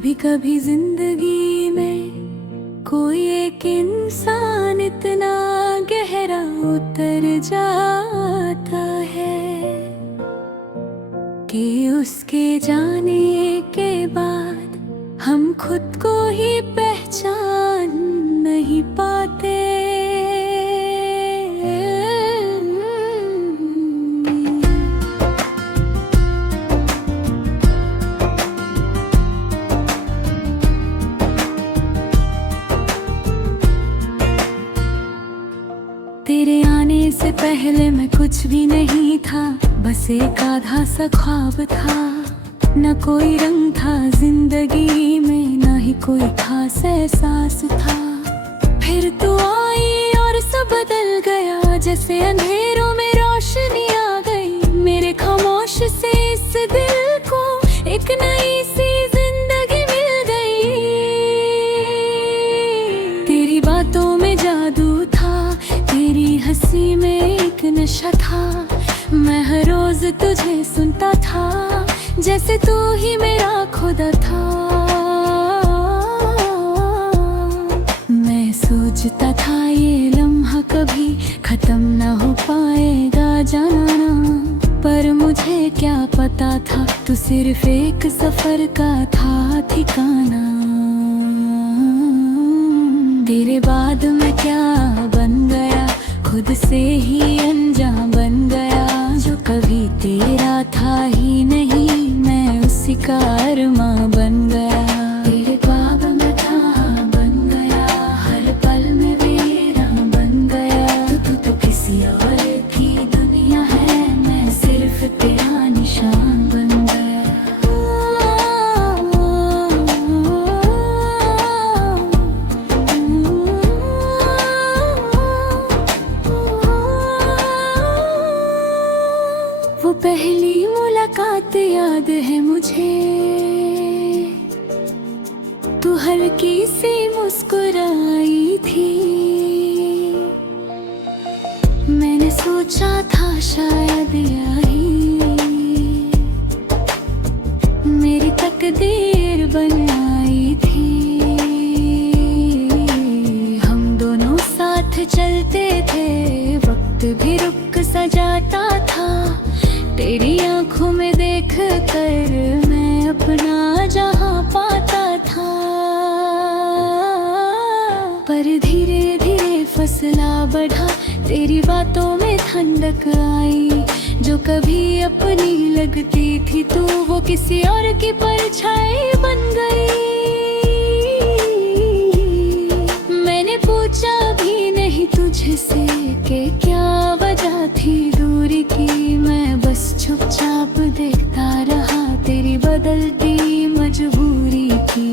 कभी कभी जिंदगी में कोई एक इंसान इतना गहरा उतर जाता है कि उसके जाने के बाद हम खुद को ही पहचान नहीं पाते। तेरे आने से पहले मैं कुछ भी नहीं था, बस एक आधा सा ख्वाब था। न कोई रंग था जिंदगी में, न ही कोई खास एहसास था। फिर तू आई और सब बदल गया, जैसे अंधेरों में रोशनी आ गई। मेरे खामोश से इस दिल को एक नई सी जिंदगी मिल गई। तेरी बातों में जादू था, तेरी हंसी में एक नशा था। मैं हर रोज तुझे सुनता था, जैसे तू ही मेरा खुदा था। मैं सोचता था ये लम्हा कभी खत्म ना हो पाएगा जाना, पर मुझे क्या पता था तू सिर्फ एक सफर का था ठिकाना। तेरे बाद मैं क्या बन गया, खुद से ही अनजान बन गया। जो कभी तेरा था ही नहीं, मैं उसी का अरमां बन गया। तेरे ख्वाब में कहाँ बन गया, हर पल में मेरा बन गया। तू तो किसी और की दुनिया है, मैं सिर्फ तेरा निशान बन गया। वो पहली मुलाकात याद है मुझे, तू हल्की सी मुस्कुराई थी। मैंने सोचा था शायद यही मेरी तकदीर बन आई थी। हम दोनों साथ चलते थे, वक्त भी रुक सा जाता था। तेरी आंखों में देख कर मैं अपना जहां पाता था। पर धीरे धीरे फसला बढ़ा, तेरी बातों में ठंडक आई। जो कभी अपनी लगती थी तू, वो किसी और की परछाई बन गई। मैंने पूछा भी नहीं तुझसे कि क्या वजह थी दूरी की। मैं बस चुपचाप देखता रहा तेरी बदलती मजबूरी की।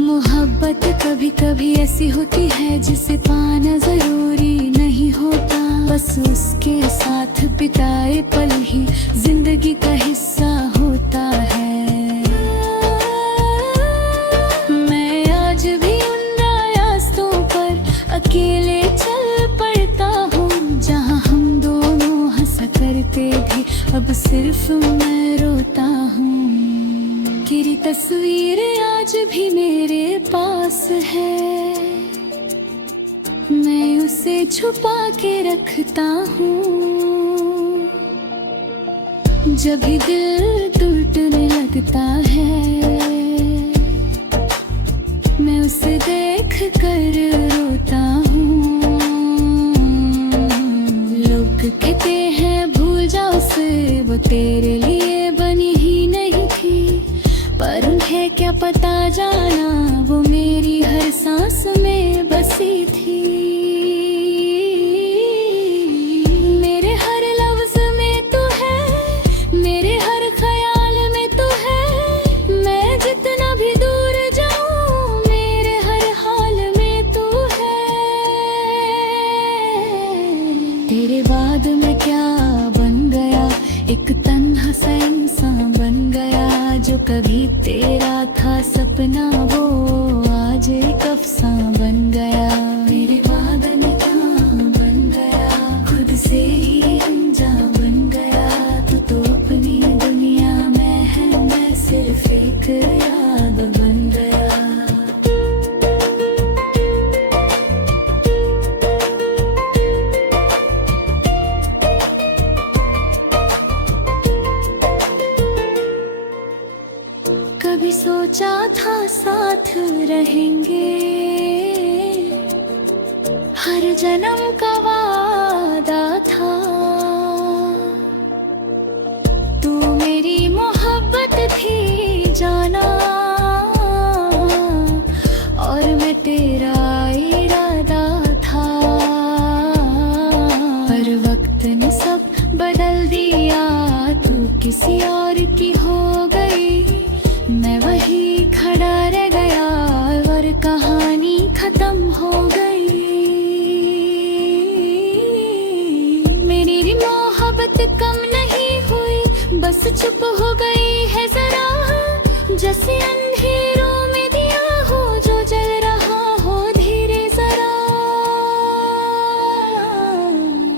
मोहब्बत कभी कभी ऐसी होती है जिसे पाना जरूरी नहीं होता, बस उसके साथ बिताए पल ही जिंदगी का हिस्सा होता है। मैं आज भी उन रास्तों पर अकेले चल पड़ता हूँ, जहाँ हम दोनों हंसा करते थे, अब सिर्फ मैं रोता हूँ। तेरी तस्वीर आज भी मेरे पास है, मैं उसे छुपा के रखता हूँ। जब भी दिल टूटने लगता है, मैं उसे देख कर रोता हूँ। लोग कहते हैं भूल जा उसे, वो तेरे लिए बनी ही नहीं थी। पर उन्हें क्या पता जाना, वो मेरी हर सांस में बसी थी। मेरे हर लफ्ज में तू है, मेरे हर ख्याल में तू है। मैं जितना भी दूर जाऊं, मेरे हर हाल में तू है। तेरे बाद मैं क्या बन गया, एक तन्हा सा इंसान बन गया। जो कभी तेरा था सपना, वो आज एक अफसाना बन गया। मेरे बाद मैं कहाँ बन गया, खुद से ही अनजान बन गया। तू तो अपनी दुनिया में है, मैं याद बन गया। कभी सोचा था साथ रहेंगे, हर जन्म का वादा था। तू मेरी मोहब्बत थी जाना, और मैं तेरा इरादा था। पर वक्त ने सब बदल दिया, तू किसी और की हो गई, मैं वही खड़ा रह गया और कहानी खत्म हो गई। मेरी मोहब्बत कम नहीं हुई, बस चुप हो गई है जरा, जैसे अंधेरों में दिया हो जो जल रहा हो धीरे जरा।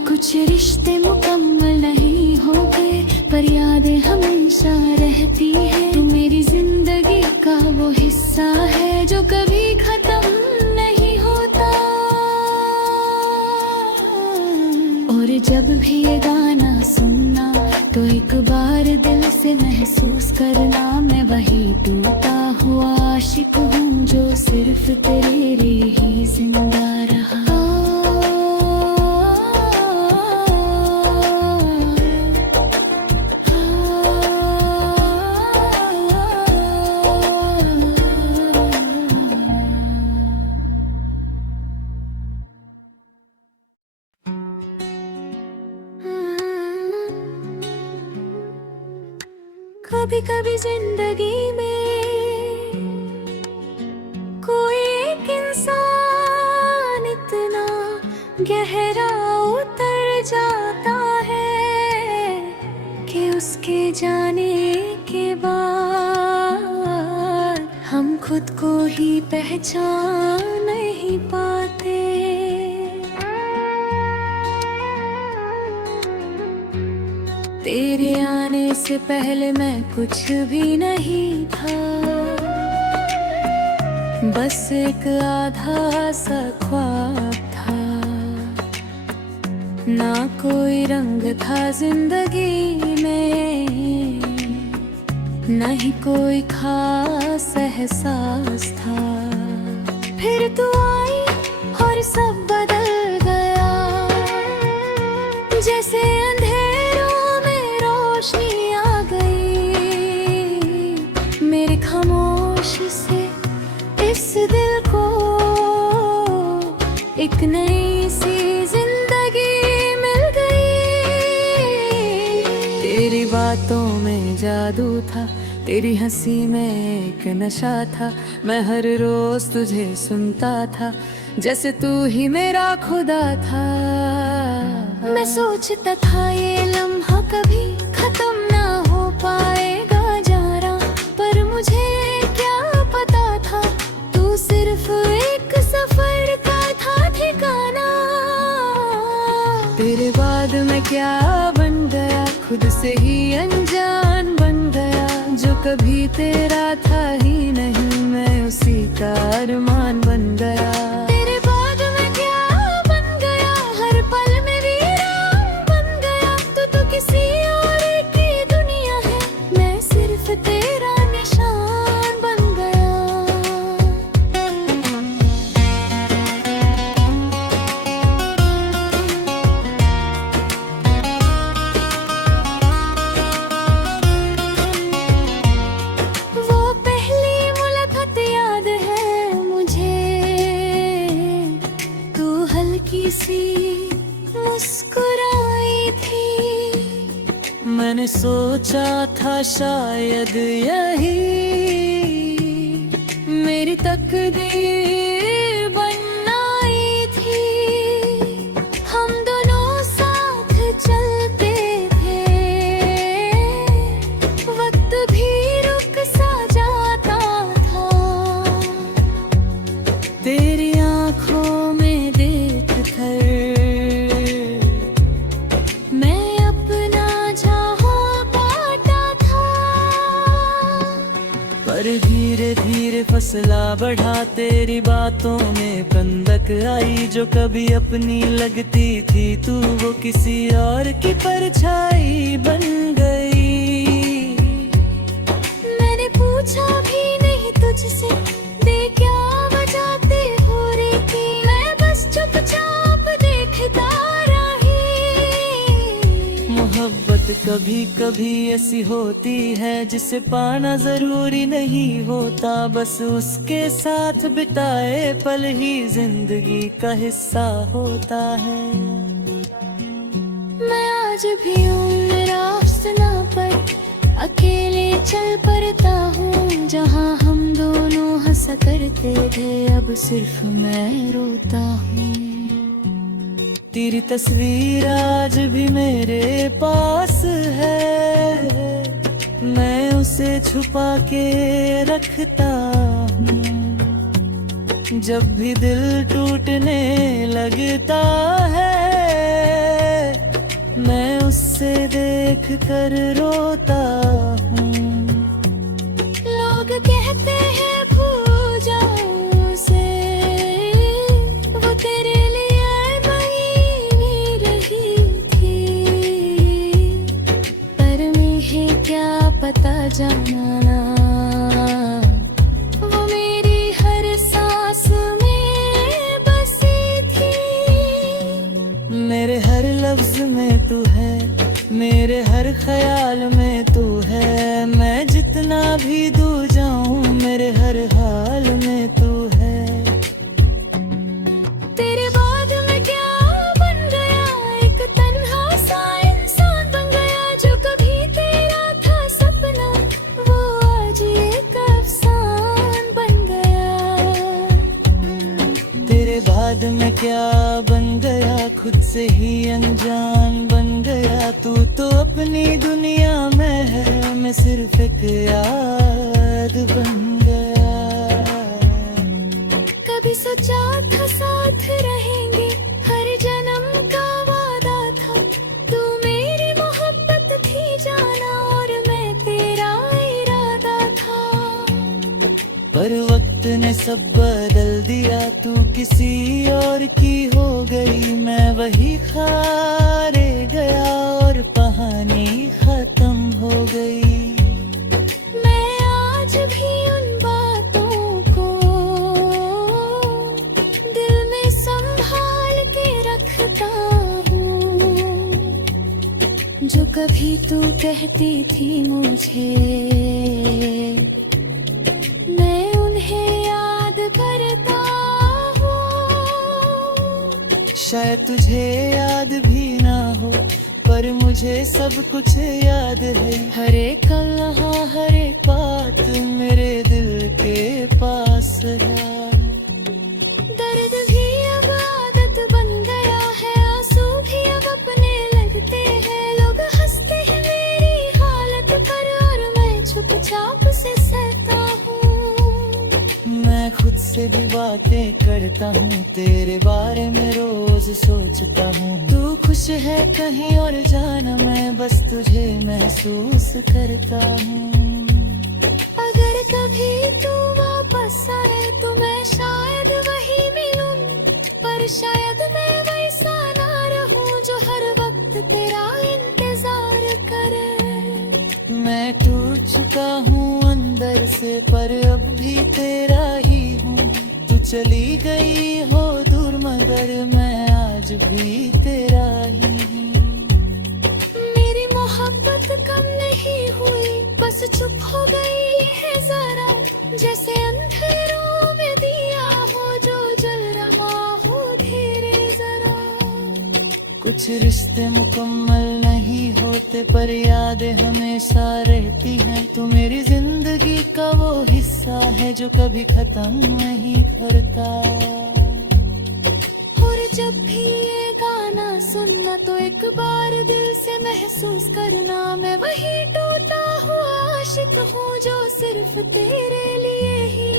कुछ रिश्ते मुकम्मल नहीं हो गए, पर यादें हमेशा रहती है। तू मेरी जिंदगी का वो हिस्सा है जो कभी खत्म नहीं होता। और जब भी ये गाना सुनना, तो एक बार दिल से महसूस करना, मैं वही टूटा हुआ आशिक हूँ जो सिर्फ तेरे लिए ही जिंदा रहा। कभी कभी जिंदगी में कोई एक इंसान इतना गहरा उतर जाता है कि उसके जाने के बाद हम खुद को ही पहचान नहीं पाते। तेरे आने से पहले मैं कुछ भी नहीं था, बस एक आधा सा ख्वाब था। ना कोई रंग था जिंदगी में, ना ही कोई खास एहसास था। फिर तू आई और सब बदल गया, जैसे अंधेरों में रोशनी आ गई। मेरे खामोशी से इस दिल को एक नई सी जिंदगी मिल गई। तेरी बातों में जादू था, तेरी हंसी में एक नशा था। मैं हर रोज तुझे सुनता था, जैसे तू ही मेरा खुदा था। मैं सोचता था ये लम्हा कभी खत्म ना हो पाएगा जारा, पर मुझे क्या पता था तू सिर्फ एक सफर का था ठिकाना। तेरे बाद मैं क्या बन गया, खुद से ही अनजान बन गया। जो कभी तेरा था ही नहीं, मैं उसी का अरमान बन गया। तेरे बाद मैं क्या बन गया, हर पल में वीरान बन गया। तो किसी और की दुनिया है, मैं सिर्फ तेरा निशान बन गया। वो पहली मुलाकात याद है मुझे, तू हल्की सी मुस्कुराई थी। मैंने सोचा था शायद यही मेरी तकदीर बनाई थी। हम दोनों साथ चलते थे, वक्त भी रुक सा जाता था। तेरी आंखों में देख कर मैं अपना जहां पाता था। पर धीरे धीरे फसला बढ़ा, तेरी बातों में कंदक आई। जो कभी अपनी लगती थी तू वो किसी और की परछाई बन गई। मैंने पूछा भी नहीं तुझसे, दे क्या वजह हो रही थी, मैं बस चुपचाप देखता रही। मोहब्बत कभी कभी ऐसी होती है जिसे पाना जरूरी नहीं होता, बस उसके साथ बिताए पल ही जिंदगी का हिस्सा होता है। मैं आज भी हूँ रास्ता पर, अकेले चल पड़ता हूँ। जहाँ हम दोनों हंसा करते थे अब सिर्फ मैं रोता हूँ। तेरी तस्वीर आज भी मेरे पास है, मैं उसे छुपा के रखता हूँ। जब भी दिल टूटने लगता है मैं उससे देख कर रोता हूँ। लोग कहते हैं भूल जाओ उसे, वो तेरे लिए नहीं रही थी, पर मुझे क्या पता जाना वो मेरी हर सांस में बसी थी। मेरे हर लफ्ज में तू है, मेरे हर ख्याल में तू है, मैं जितना भी दूर जाऊं मेरे हर हाल में तू है। तेरे बाद मैं क्या बन गया, एक तन्हा सा इंसान बन गया। जो कभी तेरा था सपना वो आज एक अफसान बन गया। तेरे बाद मैं क्या बन गया, खुद से ही अनजान बन गया। तू तो अपनी दुनिया में है, मैं सिर्फ एक याद बन गया। कभी सोचा था साथ रहेंगे, हर जन्म का वादा था। तू मेरी मोहब्बत थी जाना और मैं तेरा इरादा था। पर वक्त ने सब बदल दिया, तू किसी और की हो गई, मैं वही खारे गया और कहानी खत्म हो गई। मैं आज भी उन बातों को दिल में संभाल के रखता हूँ, जो कभी तू कहती थी मुझे, मैं उन्हें याद करता हूँ। शायद तुझे याद भी ना हो पर मुझे सब कुछ याद है। हर एक लम्हा हर एक बात मेरे दिल के पास है। दर्द भी अब आदत बन गया है, आंसू भी अब अपने लगते हैं। लोग हंसते हैं मेरी हालत पर और मैं चुपचाप से सहता हूँ। मैं खुद से भी बातें करता हूँ, तेरे बारे में रोज सोचता हूँ। तू खुश है कहीं और जाना, मैं बस तुझे महसूस करता हूँ। अगर कभी तू वापस आए तो मैं शायद वही मिलूं, पर शायद मैं वैसा ना रहूं जो हर वक्त तेरा इंतजार करे। मैं टूट चुका हूँ अंदर से पर अब भी तेरा ही हूँ। तू चली गई हो दूर मगर मैं आज भी तेरा ही हूँ। मेरी मोहब्बत कम नहीं हुई, बस चुप हो गई है जरा। जैसे अंधेरों में दिया हो जो जल रहा हो धीरे जरा। कुछ रिश्ते मुकम्मल नहीं होते पर यादें हमेशा रहती हैं। तू मेरी जिंदगी का वो हिस्सा है जो कभी खत्म नहीं करता। और जब भी ये गाना सुनना तो एक बार दिल से महसूस करना, मैं वही टूटा हुआ आशिक हूँ जो सिर्फ तेरे लिए ही